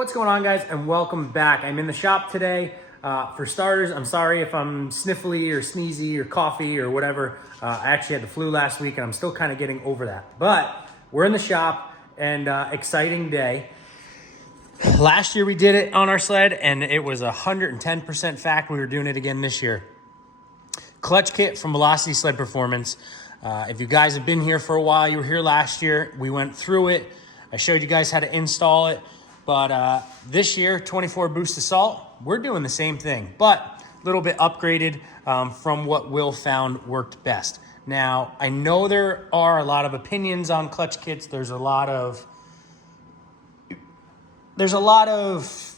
What's going on, guys, and welcome back. I'm in the shop today. For starters, I'm sorry if I'm sniffly or sneezy or coughy or whatever. I actually had the flu last week and I'm still kind of getting over that. But we're in the shop and exciting day. Last year we did it on our sled and it was 110% fact we were doing it again this year. Clutch kit from Velocity Sled Performance. If you guys have been here for a while, you were here last year. We went through it. I showed you guys how to install it. But this year, 24 Boost Assault, we're doing the same thing, but a little bit upgraded from what Will found worked best. Now, I know there are a lot of opinions on clutch kits. There's a lot of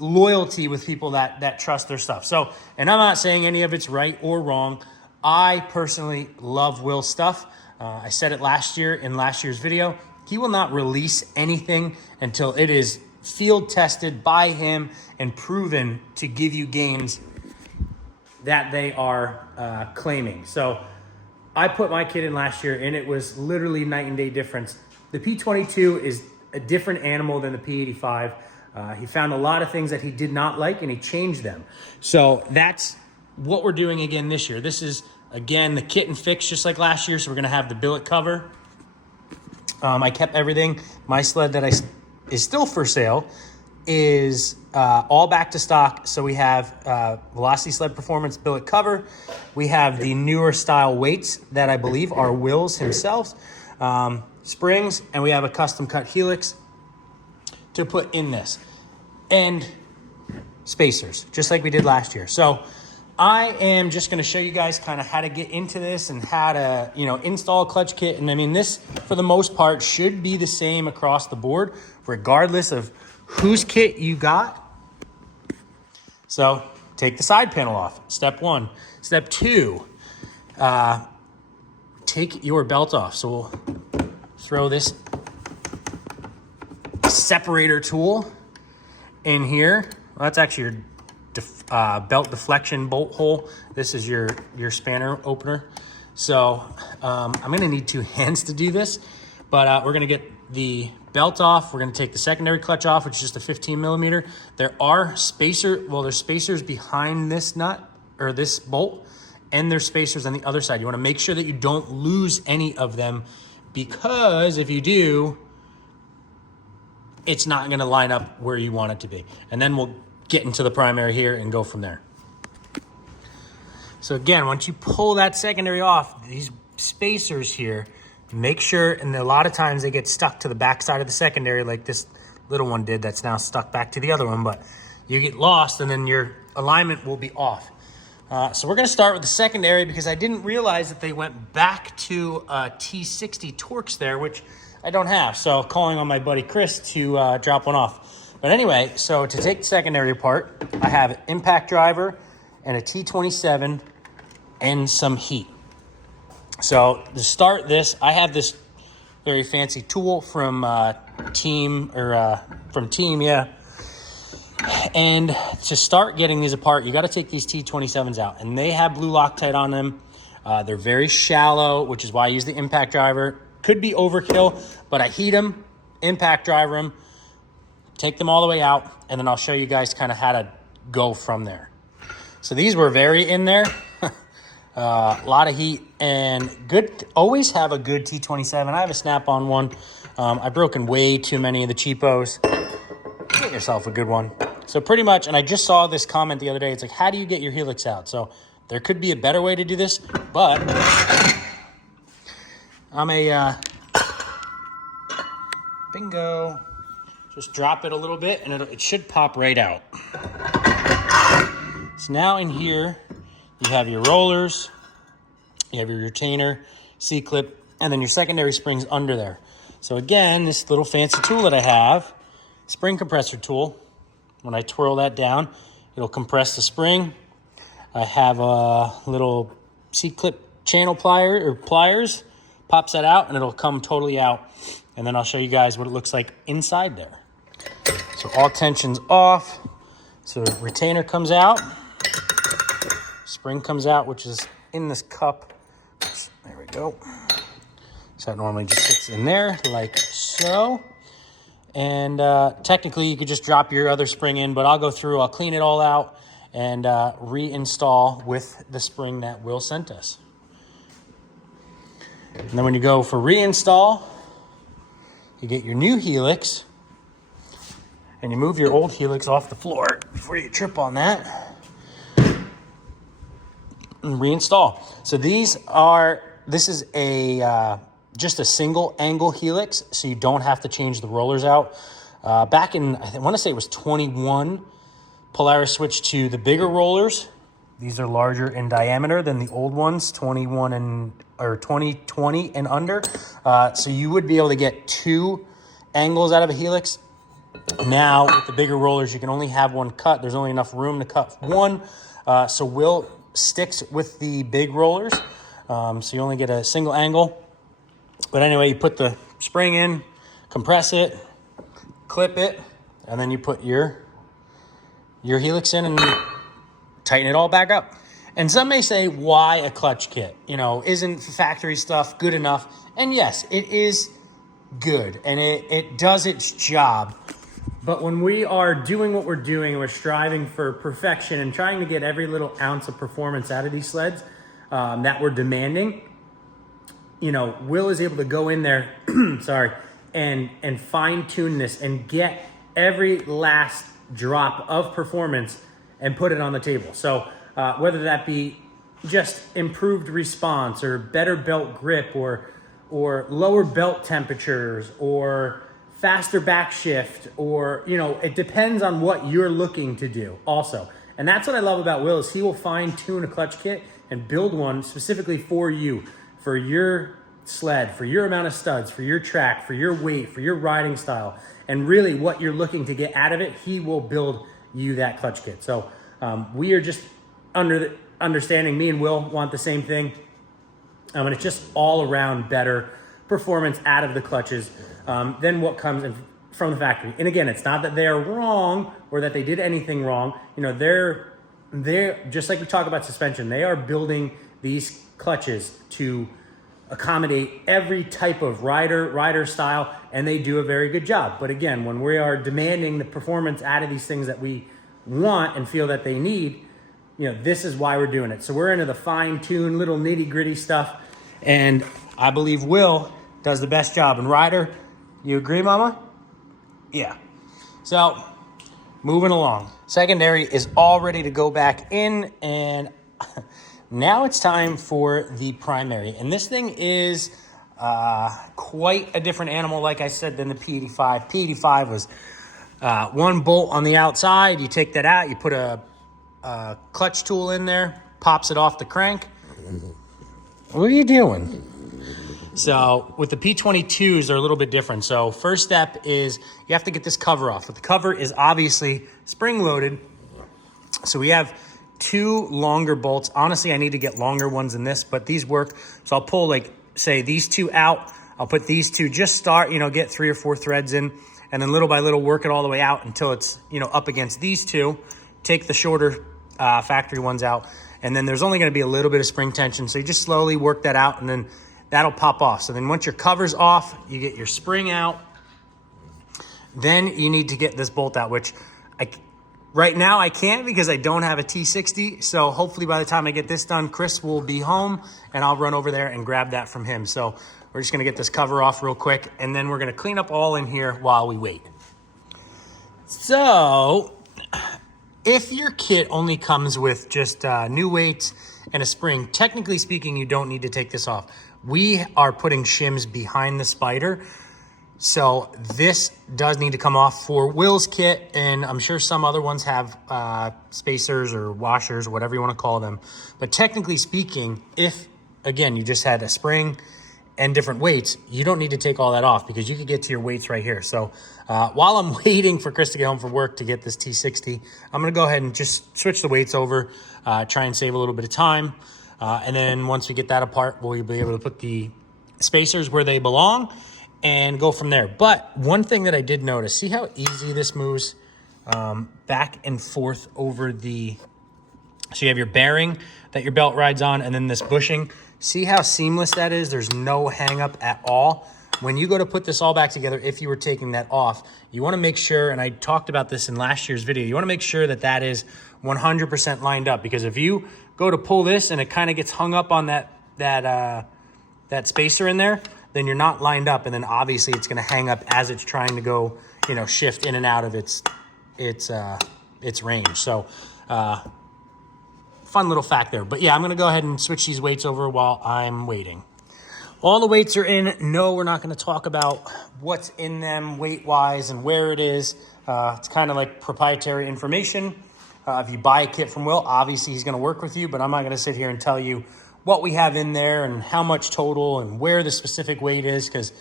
loyalty with people that trust their stuff. So, and I'm not saying any of it's right or wrong. I personally love Will's stuff. I said it last year in last year's video. He will not release anything until it is field tested by him and proven to give you gains that they are claiming. So I put my kit in last year and it was literally night and day difference. The P22 is a different animal than the P85. He found a lot of things that he did not like and he changed them. So that's what we're doing again this year. This is, again, the kit and fix just like last year. So we're gonna have the billet cover. I kept everything. My sled that is still for sale is all back to stock. So we have Velocity Sled Performance billet cover. We have the newer style weights that I believe are Will's himself, springs, and we have a custom cut helix to put in this, and spacers, just like we did last year. So I am just gonna show you guys kind of how to get into this and how to, install a clutch kit. And I mean, this, for the most part, should be the same across the board, regardless of whose kit you got. So take the side panel off, step one. Step two, take your belt off. So we'll throw this separator tool in here. Well, that's actually your belt deflection bolt hole. This is your spanner opener. So I'm gonna need two hands to do this, but we're gonna get the belt off. We're gonna take the secondary clutch off, which is just a 15 millimeter. There's spacers behind this nut or this bolt, and there's spacers on the other side. You wanna make sure that you don't lose any of them, because if you do, it's not gonna line up where you want it to be. And then we'll get into the primary here and go from there. So again, once you pull that secondary off, these spacers here, make sure, and a lot of times they get stuck to the back side of the secondary like this little one did that's now stuck back to the other one, but you get lost and then your alignment will be off. So we're gonna start with the secondary because I didn't realize that they went back to T60 Torx there, which I don't have. So calling on my buddy Chris to drop one off. But anyway, so to take the secondary apart, I have an impact driver and a T27 and some heat. So to start this, I have this very fancy tool from Team. And to start getting these apart, you got to take these T27s out, and they have blue Loctite on them. They're very shallow, which is why I use the impact driver. Could be overkill, but I heat them, impact driver them, take them all the way out, and then I'll show you guys kind of how to go from there. So these were very in there. A lot of heat and good. Always have a good T27. I have a snap-on one. I've broken way too many of the cheapos. Get yourself a good one. So pretty much, and I just saw this comment the other day. It's like, how do you get your helix out? So there could be a better way to do this, but I'm a bingo. Just drop it a little bit and it should pop right out. So now in here, you have your rollers, you have your retainer, C-clip, and then your secondary springs under there. So again, this little fancy tool that I have, spring compressor tool, when I twirl that down, it'll compress the spring. I have a little C-clip channel pliers, pops that out and it'll come totally out. And then I'll show you guys what it looks like inside there. So all tension's off. So retainer comes out. Spring comes out, which is in this cup. There we go. So that normally just sits in there like so. And technically, you could just drop your other spring in, but I'll go through, I'll clean it all out, and reinstall with the spring that Will sent us. And then when you go for reinstall, you get your new helix, and you move your old helix off the floor before you trip on that. And reinstall. So this is a just a single angle helix, so you don't have to change the rollers out. Back in, I want to say it was 21, Polaris switched to the bigger rollers. These are larger in diameter than the old ones, 2020 and under. So you would be able to get 2 angles out of a helix. Now with the bigger rollers, you can only have one cut. There's only enough room to cut one. So Will sticks with the big rollers. So you only get a single angle. But anyway, you put the spring in, compress it, clip it, and then you put your helix in and tighten it all back up. And some may say, why a clutch kit? You know, isn't factory stuff good enough? And yes, it is good, and it does its job. But when we are doing what we're doing, and we're striving for perfection and trying to get every little ounce of performance out of these sleds that we're demanding, you know, Will is able to go in there, sorry, and fine tune this and get every last drop of performance and put it on the table. So whether that be just improved response or better belt grip or lower belt temperatures or faster back shift, or, you know, it depends on what you're looking to do also. And that's what I love about Will, is he will fine tune a clutch kit and build one specifically for you, for your sled, for your amount of studs, for your track, for your weight, for your riding style, and really what you're looking to get out of it. He will build you that clutch kit. So we are just understanding, me and Will want the same thing, and it's just all around better performance out of the clutches than what comes in from the factory. And again, it's not that they're wrong or that they did anything wrong. You know, they're just like we talk about suspension, they are building these clutches to accommodate every type of rider style, and they do a very good job. But again, when we are demanding the performance out of these things that we want and feel that they need, you know, this is why we're doing it. So we're into the fine-tuned little nitty-gritty stuff, and I believe Will does the best job. And Ryder, you agree, Mama? Yeah. So moving along. Secondary is all ready to go back in, and now it's time for the primary. And this thing is quite a different animal, like I said, than the P85. P85 was one bolt on the outside. You take that out, you put a clutch tool in there, pops it off the crank. What are you doing? So with the P22s, they're a little bit different. So first step is you have to get this cover off. But the cover is obviously spring-loaded. So we have 2 longer bolts. Honestly, I need to get longer ones than this, but these work. So I'll pull, like, say, these 2 out. I'll put these 2, just start, you know, get 3 or 4 threads in, and then little by little work it all the way out until it's, you know, up against these 2. Take the shorter factory ones out, and then there's only going to be a little bit of spring tension. So you just slowly work that out, and then that'll pop off. So then once your cover's off, you get your spring out. Then you need to get this bolt out, which right now I can't because I don't have a T60. So hopefully by the time I get this done, Chris will be home and I'll run over there and grab that from him. So we're just gonna get this cover off real quick, and then we're gonna clean up all in here while we wait. So if your kit only comes with just new weights and a spring, technically speaking, you don't need to take this off. We are putting shims behind the Spider, so this does need to come off for Will's kit, and I'm sure some other ones have spacers or washers, whatever you want to call them. But technically speaking, if, again, you just had a spring and different weights, you don't need to take all that off because you could get to your weights right here. So while I'm waiting for Chris to get home from work to get this T60, I'm going to go ahead and just switch the weights over, try and save a little bit of time. And then once we get that apart, we'll be able to put the spacers where they belong and go from there. But one thing that I did notice, see how easy this moves back and forth over the, so you have your bearing that your belt rides on, and then this bushing. See how seamless that is? There's no hang up at all. when you go to put this all back together, if you were taking that off, you want to make sure, and I talked about this in last year's video, you want to make sure that that is 100% lined up, because if you go to pull this and it kind of gets hung up on that spacer in there, then you're not lined up, and then obviously it's going to hang up as it's trying to go, you know, shift in and out of its range. So fun little fact there. But yeah, I'm going to go ahead and switch these weights over while I'm waiting. All the weights are in. No, we're not going to talk about what's in them weight-wise and where it is. It's kind of like proprietary information. If you buy a kit from Will, obviously he's going to work with you, but I'm not going to sit here and tell you what we have in there and how much total and where the specific weight is, because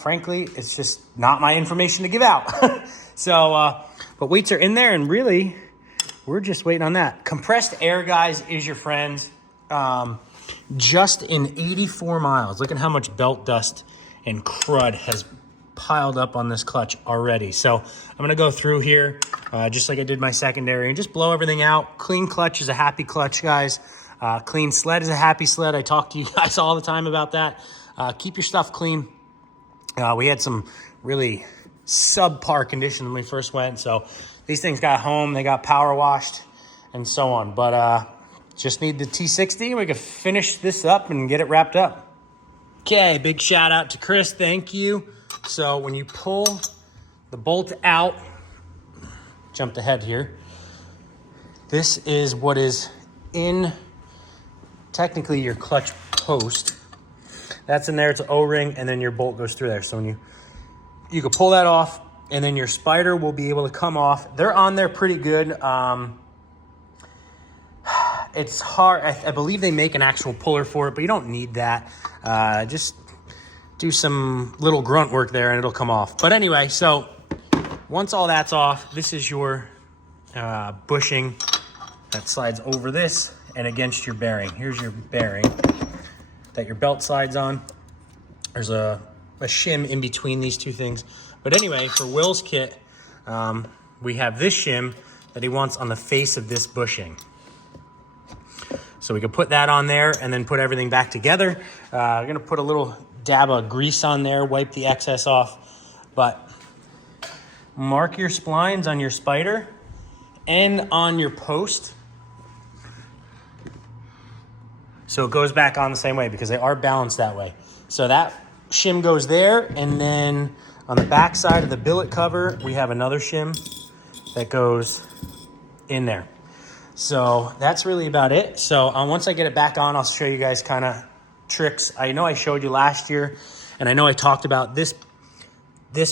frankly, it's just not my information to give out. So, but weights are in there, and really, we're just waiting on that. Compressed air, guys, is your friends. Just in 84 miles, look at how much belt dust and crud has piled up on this clutch already. So I'm going to go through here just like I did my secondary and just blow everything out. Clean clutch is a happy clutch, guys. Clean sled is a happy sled. I talk to you guys all the time about that. Keep your stuff clean. We had some really subpar condition when we first went, so these things got home, they got power washed and so on. But just need the T60 and we can finish this up and get it wrapped up. Okay, big shout out to Chris, thank you. So when you pull the bolt out, jumped ahead here, this is what is in technically your clutch post. That's in there, it's an O-ring, and then your bolt goes through there. So when you can pull that off, and then your spider will be able to come off. They're on there pretty good. It's hard, I believe they make an actual puller for it, but you don't need that. Just do some little grunt work there and it'll come off. But anyway, so once all that's off, this is your bushing that slides over this and against your bearing. Here's your bearing that your belt slides on. There's a shim in between these two things. But anyway, for Will's kit, we have this shim that he wants on the face of this bushing. So we can put that on there and then put everything back together. I'm gonna put a little dab of grease on there, wipe the excess off. But mark your splines on your spider and on your post, so it goes back on the same way, because they are balanced that way. So that shim goes there, and then on the back side of the billet cover, we have another shim that goes in there. So that's really about it. So once I get it back on, I'll show you guys kind of tricks. I know I showed you last year, and I know I talked about this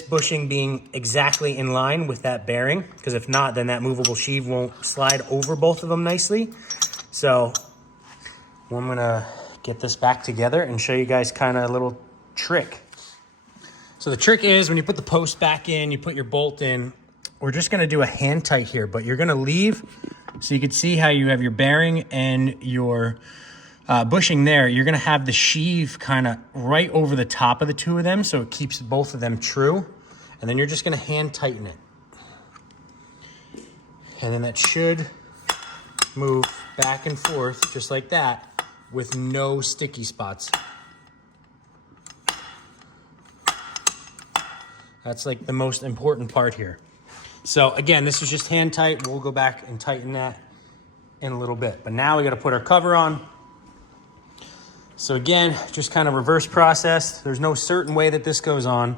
bushing being exactly in line with that bearing, because if not, then that movable sheave won't slide over both of them nicely. So I'm gonna get this back together and show you guys kind of a little trick. So the trick is, when you put the post back in, you put your bolt in, we're just gonna do a hand tight here, but you're gonna leave, so you can see how you have your bearing and your bushing there. You're gonna have the sheave kind of right over the top of the two of them, so it keeps both of them true. And then you're just gonna hand tighten it. And then that should move back and forth just like that with no sticky spots. That's like the most important part here. So again, this is just hand tight. We'll go back and tighten that in a little bit. But now we got to put our cover on. So again, just kind of reverse process. There's no certain way that this goes on.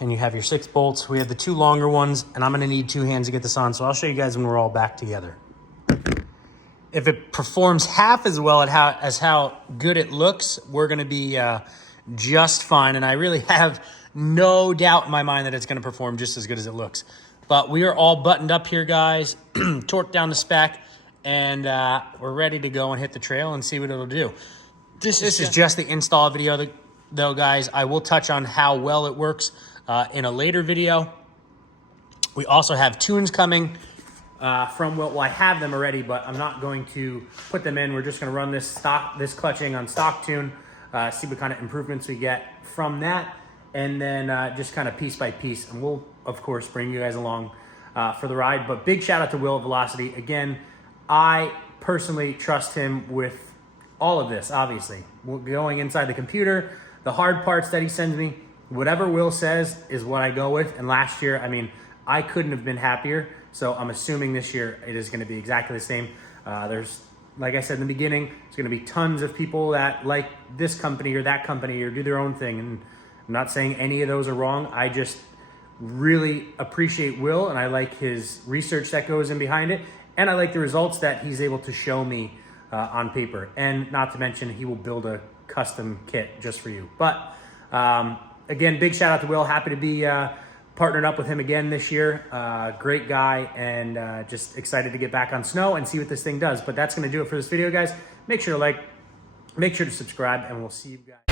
And you have your 6 bolts. We have the 2 longer ones, and I'm going to need 2 hands to get this on. So I'll show you guys when we're all back together. If it performs half as well as how good it looks, we're going to be just fine. And I really have no doubt in my mind that it's going to perform just as good as it looks. But we are all buttoned up here, guys, torqued down the spec, and we're ready to go and hit the trail and see what it'll do. This is just the install video, though, guys. I will touch on how well it works in a later video. We also have tunes coming from, well, I have them already, but I'm not going to put them in. We're just going to run this clutching on stock tune, see what kind of improvements we get from that, and then just kind of piece by piece. And we'll, of course, bring you guys along for the ride. But big shout out to Will at Velocity. Again, I personally trust him with all of this, obviously. Going inside the computer, The hard parts that he sends me, whatever Will says is what I go with. And last year, I mean, I couldn't have been happier. So I'm assuming this year it is going to be exactly the same. There's, like I said in the beginning, there's going to be tons of people that like this company or that company or do their own thing. And I'm not saying any of those are wrong. I just really appreciate Will, and I like his research that goes in behind it. And I like the results that he's able to show me on paper. And not to mention, he will build a custom kit just for you. But again, big shout out to Will. Happy to be partnered up with him again this year. Great guy, and just excited to get back on snow and see what this thing does. But that's going to do it for this video, guys. Make sure to like, make sure to subscribe, and we'll see you guys.